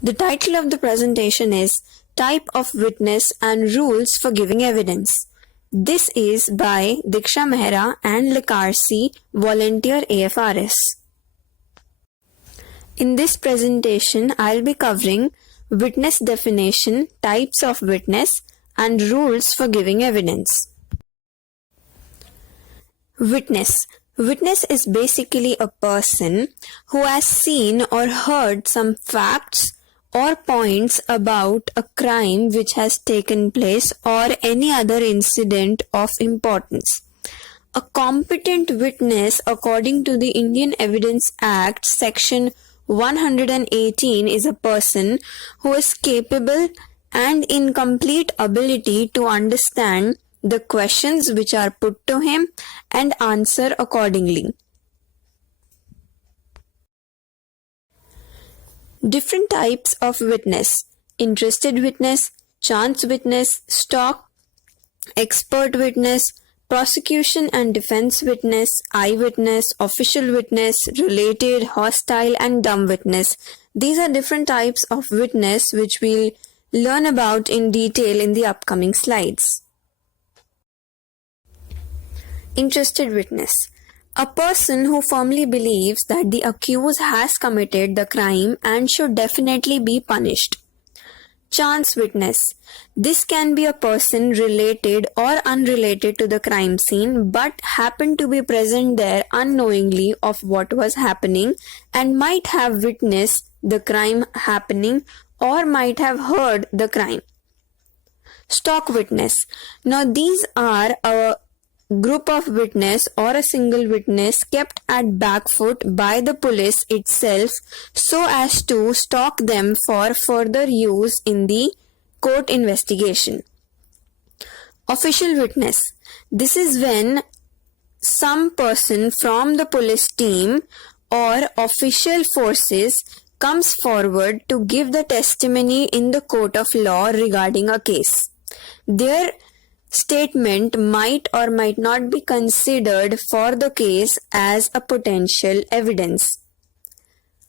The title of the presentation is Type of Witness and Rules for Giving Evidence. This is by Diksha Mehra and Lekarsi, volunteer AFRS. In this presentation, I'll be covering witness definition, types of witness, and rules for giving evidence. Witness. Witness is basically a person who has seen or heard some facts or points about a crime which has taken place or any other incident of importance. A competent witness, according to the Indian Evidence Act, Section 118, is a person who is capable and in complete ability to understand the questions which are put to him and answer accordingly. Different types of witness: interested witness, chance witness, stock, expert witness, prosecution and defense witness, eyewitness, official witness, related, hostile, and dumb witness. These are different types of witness which we'll learn about in detail in the upcoming slides. Interested witness. A person who firmly believes that the accused has committed the crime and should definitely be punished. Chance witness. This can be a person related or unrelated to the crime scene but happened to be present there unknowingly of what was happening and might have witnessed the crime happening or might have heard the crime. Stock witness. Now these are a group of witness or a single witness kept at back foot by the police itself so as to stalk them for further use in the court investigation. Official witness. This is when some person from the police team or official forces comes forward to give the testimony in the court of law regarding a case. Their statement might or might not be considered for the case as a potential evidence.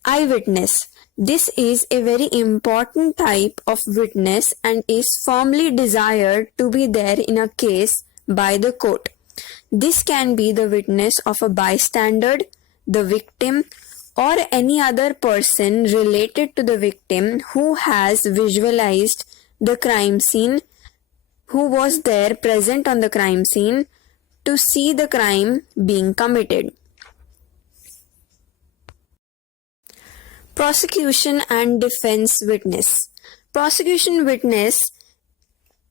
Eyewitness. This is a very important type of witness and is firmly desired to be there in a case by the court. This can be the witness of a bystander, the victim, or any other person related to the victim who has visualized the crime scene, who was there present on the crime scene to see the crime being committed. Prosecution and defense witness. Prosecution witness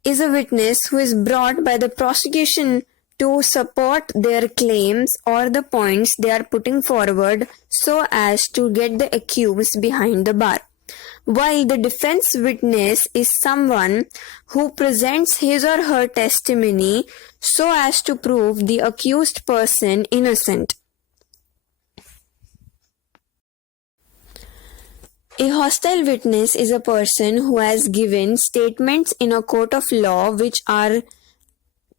is a witness who is brought by the prosecution to support their claims or the points they are putting forward so as to get the accused behind the bar. While the defense witness is someone who presents his or her testimony so as to prove the accused person innocent. A hostile witness is a person who has given statements in a court of law which are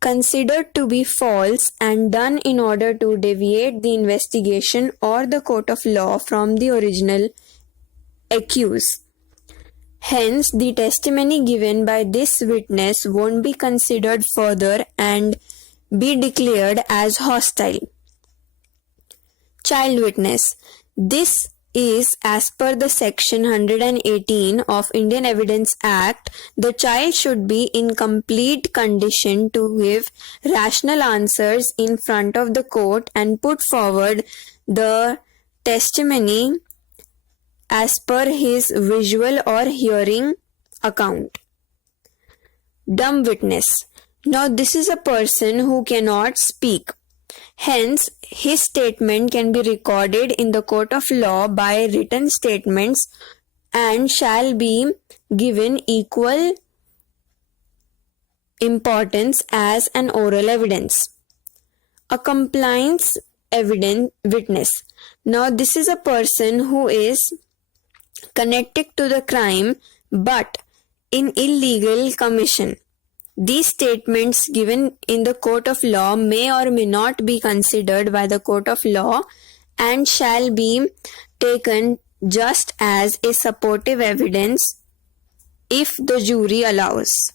considered to be false and done in order to deviate the investigation or the court of law from the original accused. Hence, the testimony given by this witness won't be considered further and be declared as hostile. Child witness. This is as per the section 118 of Indian Evidence Act. The child should be in complete condition to give rational answers in front of the court and put forward the testimony as per his visual or hearing account. Dumb witness. Now this is a person who cannot speak. Hence, his statement can be recorded in the court of law by written statements and shall be given equal importance as an oral evidence. A compliance evidence witness. Now this is a person who is connected to the crime but in illegal commission. These statements given in the court of law may or may not be considered by the court of law and shall be taken just as a supportive evidence if the jury allows.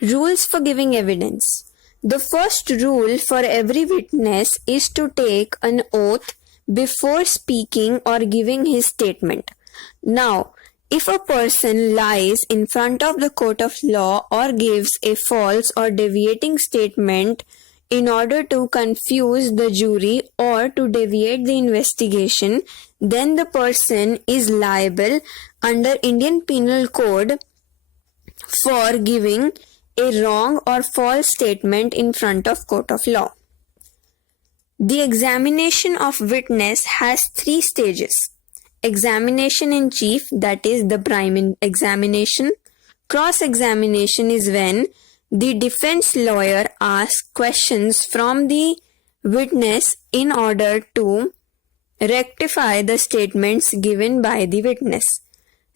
Rules for giving evidence. The first rule for every witness is to take an oath before speaking or giving his statement. Now, if a person lies in front of the court of law or gives a false or deviating statement in order to confuse the jury or to deviate the investigation, then the person is liable under Indian Penal Code for giving a wrong or false statement in front of court of law. The examination of witness has 3 stages. Examination in chief, that is the prime examination. Cross-examination is when the defense lawyer asks questions from the witness in order to rectify the statements given by the witness.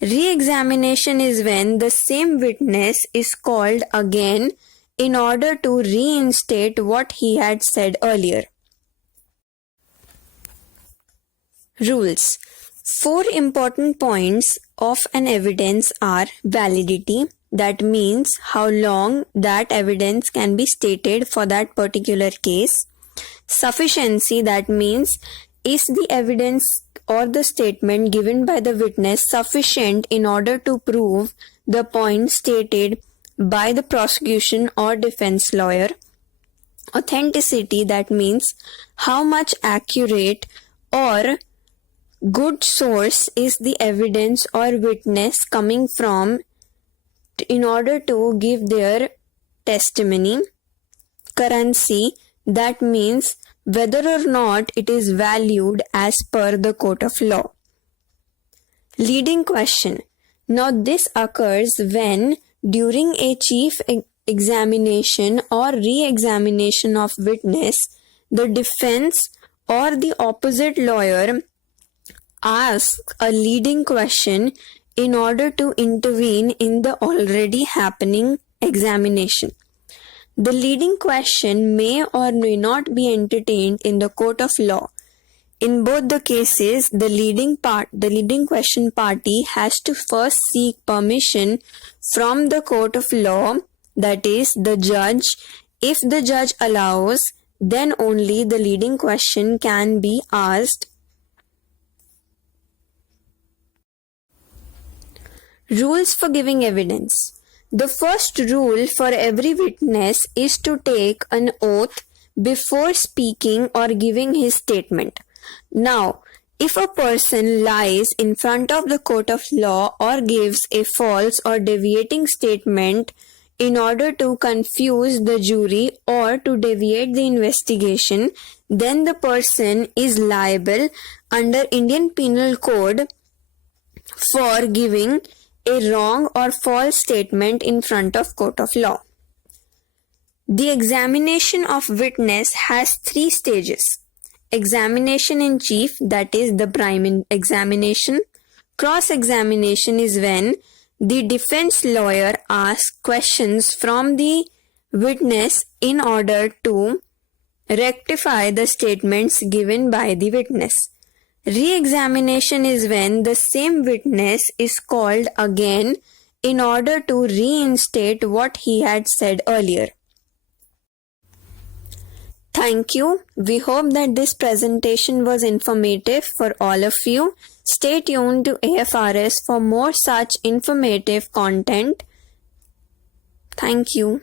Re-examination is when the same witness is called again in order to reinstate what he had said earlier. Rules. 4 important points of an evidence are validity, that means how long that evidence can be stated for that particular case. Sufficiency, that means is the evidence or the statement given by the witness sufficient in order to prove the point stated by the prosecution or defense lawyer. Authenticity, that means how much accurate or good source is the evidence or witness coming from in order to give their testimony. Currency, that means whether or not it is valued as per the court of law. Leading question. Now this occurs when during a chief examination or re-examination of witness, the defense or the opposite lawyer asks a leading question in order to intervene in the already happening examination. The leading question may or may not be entertained in the court of law. In both the cases, the leading question party has to first seek permission from the court of law, that is the judge. If the judge allows, then only the leading question can be asked. Rules for giving evidence. The first rule for every witness is to take an oath before speaking or giving his statement. Now, if a person lies in front of the court of law or gives a false or deviating statement in order to confuse the jury or to deviate the investigation, then the person is liable under Indian Penal Code for giving a wrong or false statement in front of court of law. The examination of witness has 3 stages. Examination in chief, that is the prime examination. Cross-examination is when the defense lawyer asks questions from the witness in order to rectify the statements given by the witness. Re-examination is when the same witness is called again in order to reinstate what he had said earlier. Thank you. We hope that this presentation was informative for all of you. Stay tuned to AFRS for more such informative content. Thank you.